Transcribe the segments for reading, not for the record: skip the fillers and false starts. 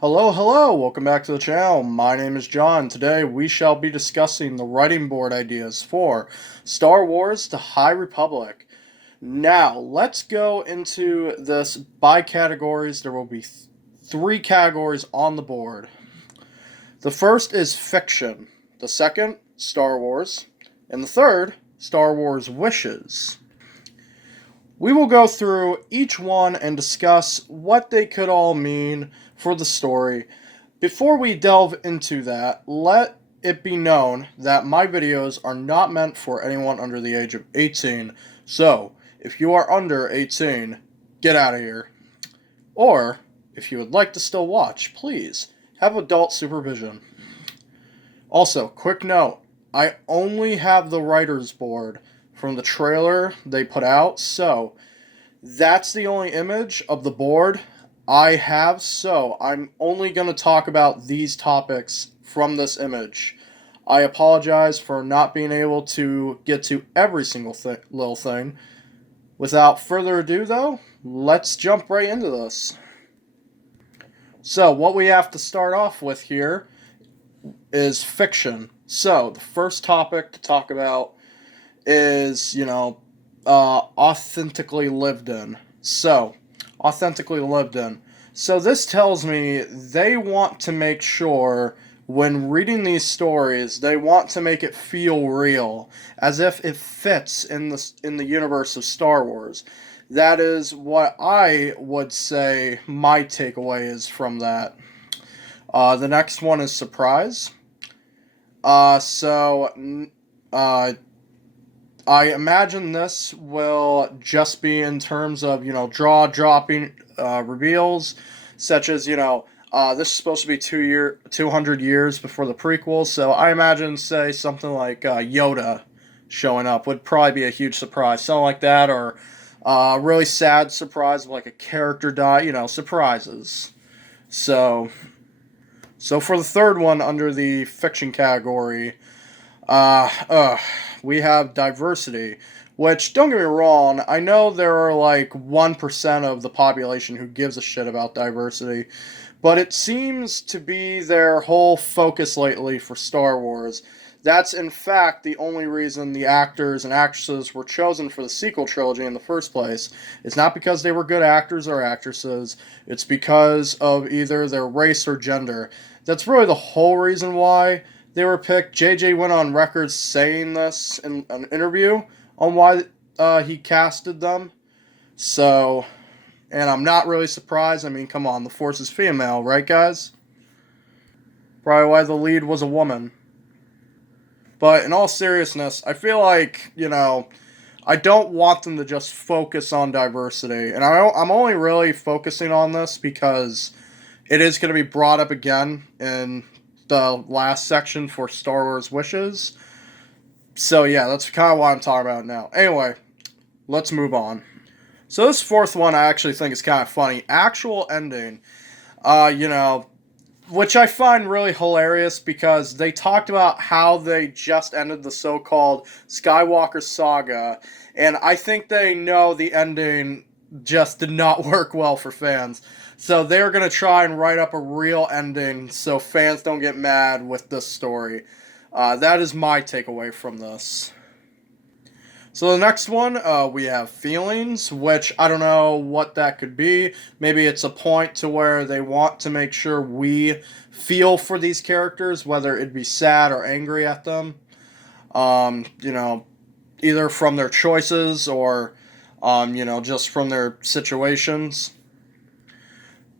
Hello, hello, welcome back to the channel. My name is John. Today we shall be discussing the writing board ideas for Star Wars The High Republic. Now, let's go into this by categories. There will be three categories on the board. The first is fiction, the second, Star Wars, and the third, Star Wars wishes. We will go through each one and discuss what they could all mean for the story. Before we delve into that, let it be known that my videos are not meant for anyone under the age of 18. So, if you are under 18, get out of here. Or, if you would like to still watch, please have adult supervision. Also, quick note, I only have the writer's board from the trailer they put out, so that's the only image of the board I have, so I'm only going to talk about these topics from this image. I apologize for not being able to get to every single little thing. Without further ado, though, let's jump right into this. So, what we have to start off with here is fiction. So, the first topic to talk about is, authentically lived in. So, authentically lived in. So this tells me they want to make sure when reading these stories, they want to make it feel real, as if it fits in the universe of Star Wars. That is what I would say my takeaway is from that. The next one is surprise. I imagine this will just be in terms of, dropping reveals, such as, this is supposed to be 200 years before the prequels, so I imagine, say, something like Yoda showing up would probably be a huge surprise, something like that, or a really sad surprise of, like, a character die, surprises. So for the third one under the fiction category, we have diversity, which, don't get me wrong, I know there are like 1% of the population who gives a shit about diversity, but it seems to be their whole focus lately for Star Wars. That's in fact the only reason the actors and actresses were chosen for the sequel trilogy in the first place. It's not because they were good actors or actresses, it's because of either their race or gender. That's really the whole reason why they were picked. JJ went on record saying this in an interview on why he casted them. So, and I'm not really surprised. I mean, come on, the Force is female, right, guys? Probably why the lead was a woman. But in all seriousness, I feel like, I don't want them to just focus on diversity. And I'm only really focusing on this because it is going to be brought up again in the last section for Star Wars wishes. So yeah, that's kind of what I'm talking about now. Anyway, let's move on. So this fourth one I actually think is kind of funny. Actual ending. Which I find really hilarious because they talked about how they just ended the so-called Skywalker saga, and I think they know the ending just did not work well for fans. So they're going to try and write up a real ending so fans don't get mad with this story. That is my takeaway from this. So the next one, we have feelings, which I don't know what that could be. Maybe it's a point to where they want to make sure we feel for these characters, whether it be sad or angry at them. Either from their choices or, just from their situations.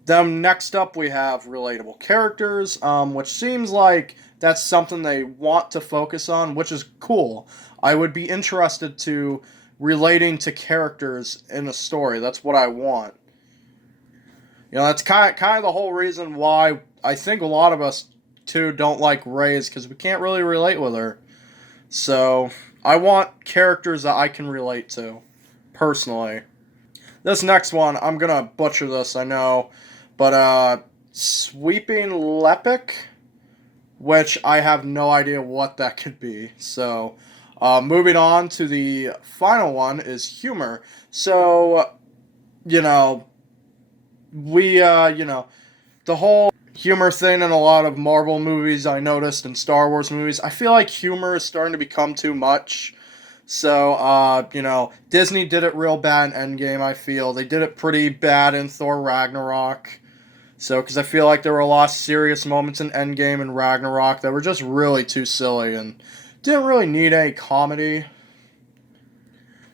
Then next up we have relatable characters, which seems like that's something they want to focus on, which is cool. I would be interested to relating to characters in a story. That's what I want. That's kind of the whole reason why I think a lot of us too don't like Rey's, because we can't really relate with her. So I want characters that I can relate to, personally. This next one, I'm gonna butcher this, I know. But, Sweeping Lepic, which I have no idea what that could be. So, moving on to the final one is Humour. So, the whole humor thing in a lot of Marvel movies I noticed in Star Wars movies. I feel like humor is starting to become too much. So, Disney did it real bad in Endgame, I feel. They did it pretty bad in Thor Ragnarok. So, because I feel like there were a lot of serious moments in Endgame and Ragnarok that were just really too silly and didn't really need any comedy.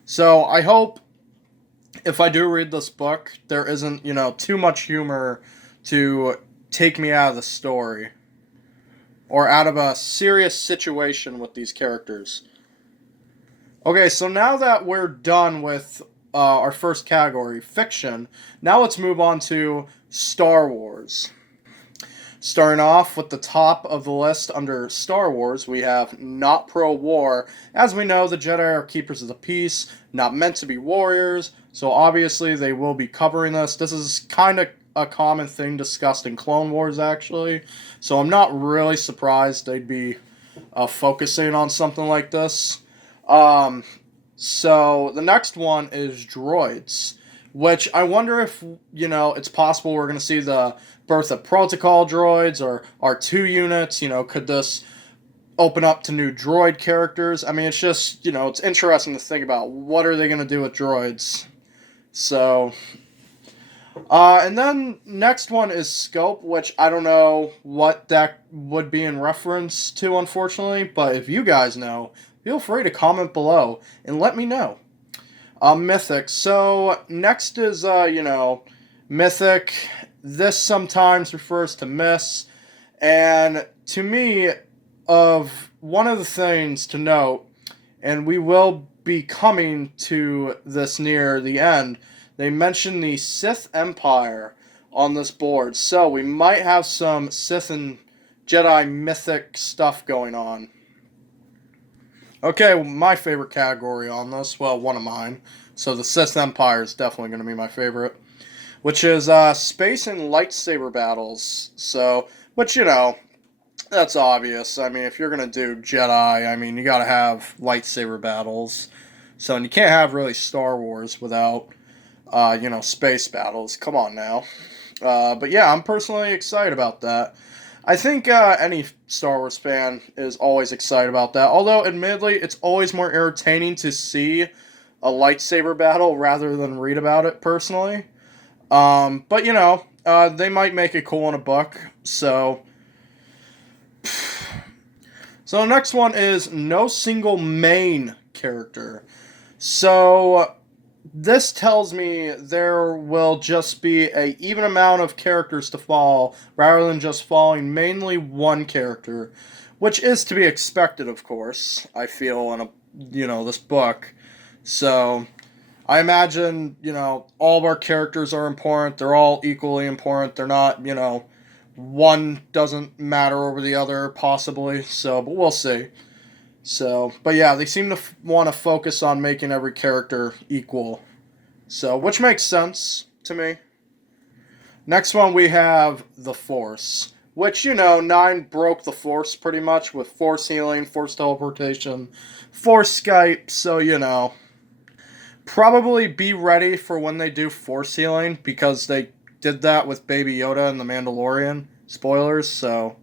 So, I hope if I do read this book, there isn't, too much humor to take me out of the story or out of a serious situation with these characters. Okay, so now that we're done with our first category, fiction, now let's move on to Star Wars. Starting off with the top of the list under Star Wars, we have not pro-war. As we know, the Jedi are keepers of the peace, not meant to be warriors, so obviously they will be covering this. This is kind of a common thing discussed in Clone Wars, actually, so I'm not really surprised they'd be focusing on something like this. So the next one is droids, which I wonder if, it's possible we're going to see the birth of protocol droids or R2 units. Could this open up to new droid characters? I mean, it's just, it's interesting to think about what are they going to do with droids. So, and then next one is scope, which I don't know what that would be in reference to, unfortunately, but if you guys know, feel free to comment below and let me know. Mythix. So next is, Mythic. This sometimes refers to myths. And to me, of one of the things to note, and we will be coming to this near the end, they mention the Sith Empire on this board. So we might have some Sith and Jedi mythic stuff going on. Okay, my favorite category on this, well, one of mine. So the Sith Empire is definitely going to be my favorite, which is space and lightsaber battles. So, but that's obvious. I mean, if you're going to do Jedi, I mean, you got to have lightsaber battles. So, and you can't have really Star Wars without, space battles. Come on now. But yeah, I'm personally excited about that. I think any Star Wars fan is always excited about that. Although, admittedly, it's always more entertaining to see a lightsaber battle rather than read about it, personally. But, they might make it cool in a book. So the next one is no single main character. So this tells me there will just be a even amount of characters to follow rather than just following mainly one character, which is to be expected, of course, I feel, in this book. So I imagine, all of our characters are important. They're all equally important. They're not, one doesn't matter over the other, possibly. So, but we'll see. So, but yeah, they seem to want to focus on making every character equal. So, which makes sense to me. Next one we have the Force, which, 9 broke the Force pretty much with Force healing, Force teleportation, Force Skype, so, probably be ready for when they do Force healing, because they did that with Baby Yoda and the Mandalorian. Spoilers, so,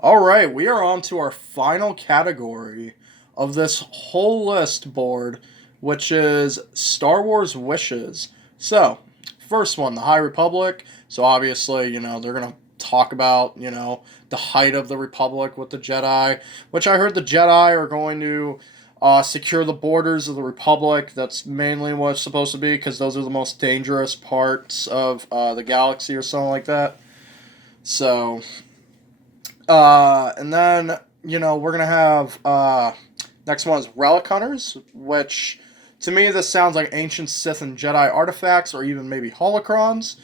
Alright, we are on to our final category of this whole list board, which is Star Wars wishes. So, first one, the High Republic. So obviously, they're going to talk about, the height of the Republic with the Jedi, which I heard the Jedi are going to secure the borders of the Republic. That's mainly what it's supposed to be, because those are the most dangerous parts of the galaxy or something like that. So, and then, we're going to have, next one is Relic Honors, which, to me, this sounds like ancient Sith and Jedi artifacts, or even maybe holocrons.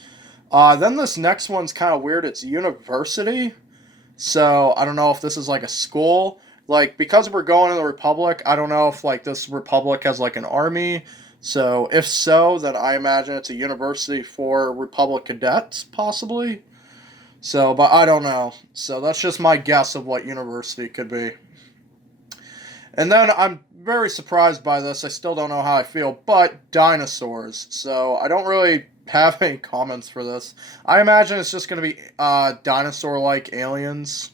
Then this next one's kind of weird. It's University. So, I don't know if this is like a school. Like, because we're going to the Republic, I don't know if, this Republic has, an army. So, if so, then I imagine it's a university for Republic cadets, possibly. So, but I don't know. So, that's just my guess of what university could be. And then I'm very surprised by this. I still don't know how I feel, but dinosaurs. So, I don't really have any comments for this. I imagine it's just going to be dinosaur-like aliens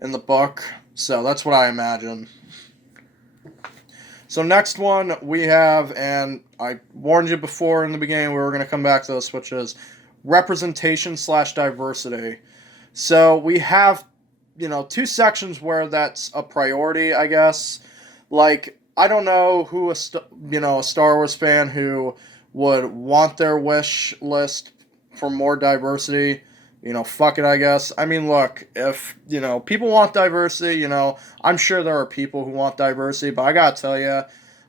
in the book. So that's what I imagine. So next one we have, and I warned you before in the beginning we were going to come back to this, which is representation/diversity. So we have, two sections where that's a priority, I guess. Like, I don't know who a Star Wars fan who would want their wish list for more diversity. Fuck it, I guess. I mean, look, if, people want diversity, I'm sure there are people who want diversity, but I gotta tell you,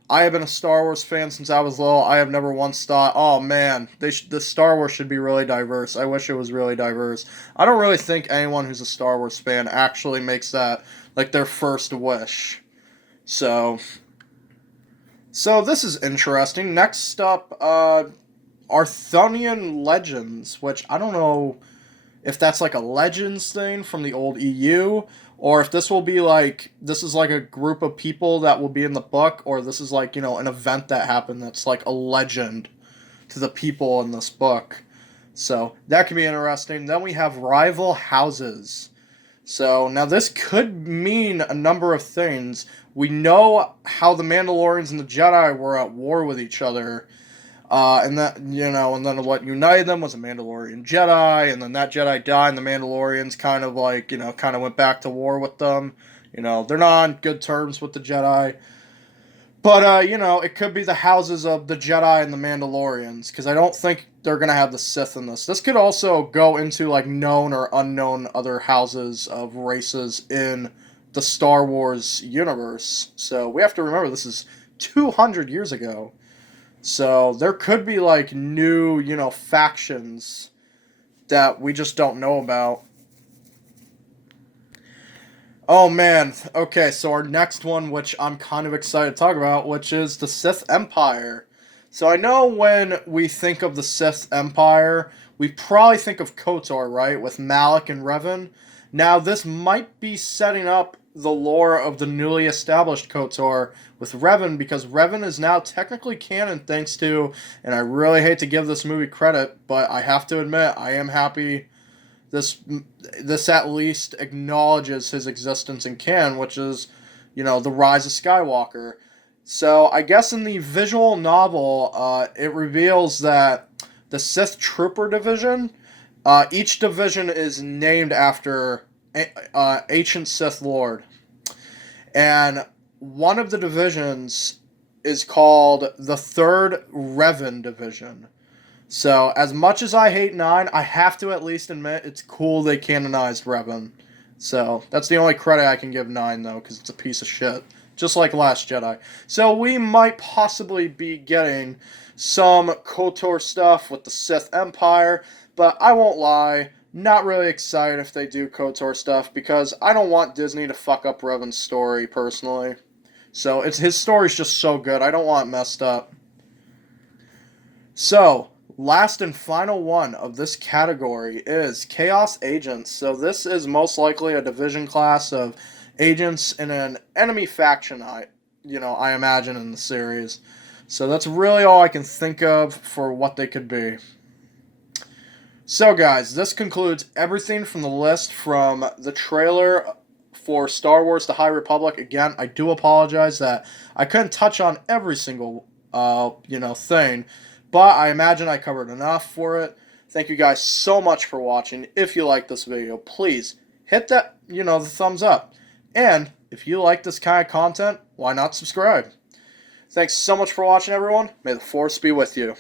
I have been a Star Wars fan since I was little. I have never once thought, oh man, the Star Wars should be really diverse. I wish it was really diverse. I don't really think anyone who's a Star Wars fan actually makes that, like, their first wish. So this is interesting. Next up, Chthonian Legends, which I don't know if that's like a Legends thing from the old EU, or if this will be like, this is like a group of people that will be in the book, or this is like, an event that happened that's like a legend to the people in this book. So that could be interesting. Then we have rival houses. So now this could mean a number of things. We know how the Mandalorians and the Jedi were at war with each other. And that, and then what united them was a Mandalorian Jedi, and then that Jedi died, and the Mandalorians kind of went back to war with them. They're not on good terms with the Jedi. But, it could be the houses of the Jedi and the Mandalorians, because I don't think they're going to have the Sith in this. This could also go into, like, known or unknown other houses of races in the Star Wars universe. So we have to remember this is 200 years ago. So there could be, like, new, factions that we just don't know about. Oh, man. Okay, so our next one, which I'm kind of excited to talk about, which is the Sith Empire. So I know when we think of the Sith Empire, we probably think of KOTOR, right? With Malak and Revan. Now, this might be setting up the lore of the newly established KOTOR with Revan, because Revan is now technically canon thanks to, and I really hate to give this movie credit, but I have to admit, I am happy this at least acknowledges his existence in canon, which is, the Rise of Skywalker. So I guess in the visual novel, it reveals that the Sith Trooper Division, each division is named after ancient Sith Lord. And one of the divisions is called the 3rd Revan Division. So, as much as I hate 9, I have to at least admit it's cool they canonized Revan. So, that's the only credit I can give 9, though, because it's a piece of shit. Just like Last Jedi. So, we might possibly be getting some KOTOR stuff with the Sith Empire, but I won't lie, not really excited if they do KOTOR stuff, because I don't want Disney to fuck up Revan's story, personally. So, his story's just so good, I don't want it messed up. So, last and final one of this category is Kaos Agents. So this is most likely a division class of agents in an enemy faction, I imagine, in the series. So that's really all I can think of for what they could be. So guys, this concludes everything from the list from the trailer for Star Wars The High Republic. Again, I do apologize that I couldn't touch on every single, thing. But I imagine I covered enough for it. Thank you guys so much for watching. If you like this video, please hit that, the thumbs up. And if you like this kind of content, why not subscribe? Thanks so much for watching, everyone. May the Force be with you.